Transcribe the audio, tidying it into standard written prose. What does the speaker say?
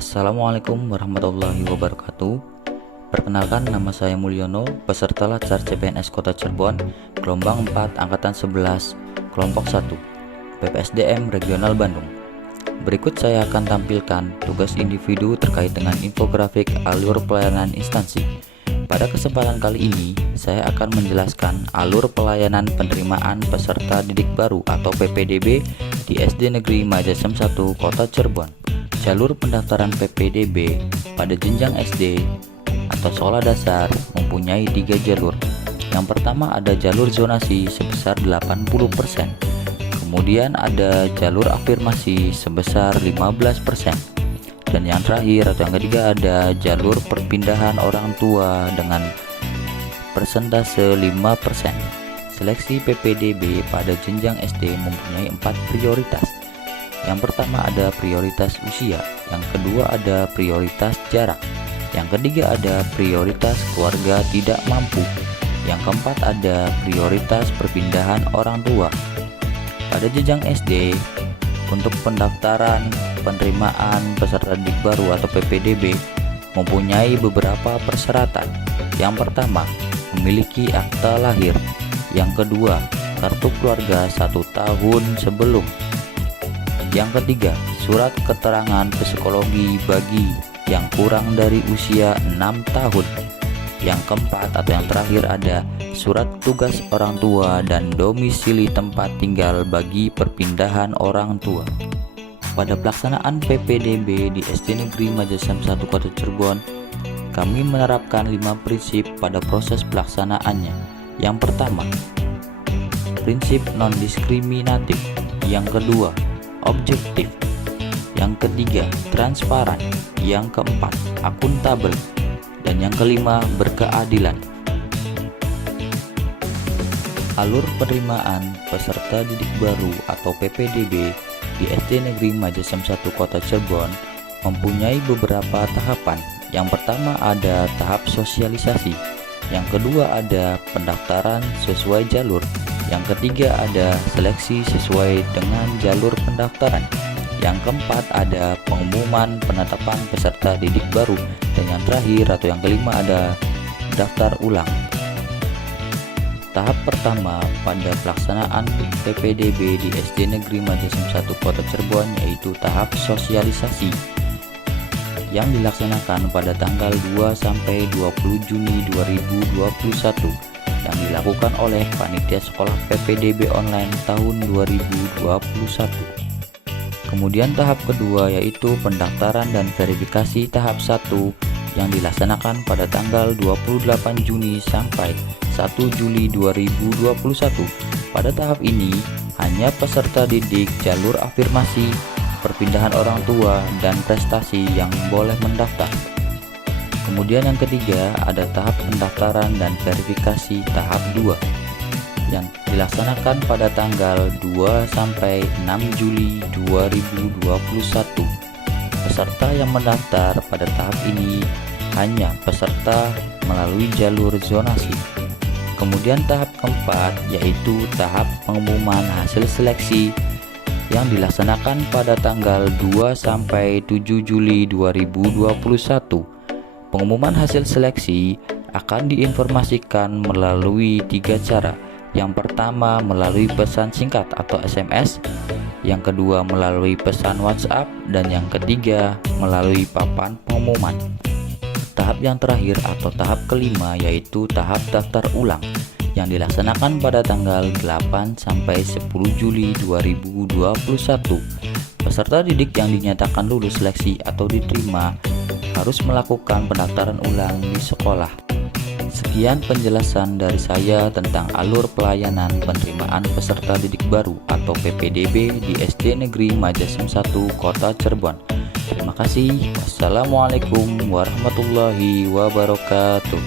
Assalamualaikum warahmatullahi wabarakatuh. Perkenalkan, nama saya Mulyono, peserta Latsar CPNS Kota Cirebon, gelombang 4 angkatan 11, kelompok 1, PPSDM Regional Bandung. Berikut saya akan tampilkan tugas individu terkait dengan infografik alur pelayanan instansi. Pada kesempatan kali ini, saya akan menjelaskan alur pelayanan penerimaan peserta didik baru atau PPDB di SD Negeri Majasem 1 Kota Cirebon. Jalur pendaftaran PPDB pada jenjang SD atau sekolah dasar mempunyai 3 jalur. Yang pertama ada jalur zonasi sebesar 80%. Kemudian ada jalur afirmasi sebesar 15%. Dan yang terakhir atau yang ketiga ada jalur perpindahan orang tua dengan persentase 5%. Seleksi PPDB pada jenjang SD mempunyai 4 prioritas. Yang pertama ada prioritas usia, yang kedua ada prioritas jarak, yang ketiga ada prioritas keluarga tidak mampu, yang keempat ada prioritas perpindahan orang tua. Pada jenjang SD, untuk pendaftaran penerimaan peserta didik baru atau PPDB mempunyai beberapa persyaratan. Yang pertama, memiliki akta lahir. Yang kedua, kartu keluarga 1 tahun sebelum. Yang ketiga, surat keterangan psikologi bagi yang kurang dari usia 6 tahun. Yang keempat atau yang terakhir ada surat tugas orang tua dan domisili tempat tinggal bagi perpindahan orang tua. Pada pelaksanaan PPDB di SD Negeri Majasem 1 Kota Cirebon, kami menerapkan 5 prinsip pada proses pelaksanaannya. Yang pertama, prinsip non-diskriminatif. Yang kedua, objektif. Yang ketiga, transparan. Yang keempat, akuntabel. Dan yang kelima, berkeadilan. Alur penerimaan peserta didik baru atau PPDB di SD Negeri Majasem 1 Kota Cirebon mempunyai beberapa tahapan. Yang pertama ada tahap sosialisasi. Yang kedua ada pendaftaran sesuai jalur. Yang ketiga ada seleksi sesuai dengan jalur pendaftaran. Yang keempat ada pengumuman penetapan peserta didik baru. Dan yang terakhir atau yang kelima ada daftar ulang. Tahap pertama pada pelaksanaan PPDB di SD Negeri Majasem 1 Kota Cirebon yaitu tahap sosialisasi yang dilaksanakan pada tanggal 2 sampai 20 Juni 2021 yang dilakukan oleh Panitia Sekolah PPDB Online tahun 2021. Kemudian tahap kedua yaitu pendaftaran dan verifikasi tahap 1 yang dilaksanakan pada tanggal 28 Juni sampai 1 Juli 2021. Pada tahap ini hanya peserta didik jalur afirmasi, perpindahan orang tua, dan prestasi yang boleh mendaftar. Kemudian yang ketiga ada tahap pendaftaran dan verifikasi tahap 2 yang dilaksanakan pada tanggal 2 sampai 6 Juli 2021. Peserta yang mendaftar pada tahap ini hanya peserta melalui jalur zonasi. Kemudian tahap keempat yaitu tahap pengumuman hasil seleksi yang dilaksanakan pada tanggal 2 sampai 7 Juli 2021. Pengumuman hasil seleksi akan diinformasikan melalui 3 cara. Yang pertama melalui pesan singkat atau SMS, yang kedua melalui pesan WhatsApp, dan yang ketiga melalui papan pengumuman. Tahap yang terakhir atau tahap kelima yaitu tahap daftar ulang yang dilaksanakan pada tanggal 8 sampai 10 Juli 2021. Peserta didik yang dinyatakan lulus seleksi atau diterima harus melakukan pendaftaran ulang di sekolah. Sekian penjelasan dari saya tentang alur pelayanan penerimaan peserta didik baru atau PPDB di SD Negeri Majasem 1 Kota Cirebon. Terima kasih. Wassalamualaikum warahmatullahi wabarakatuh.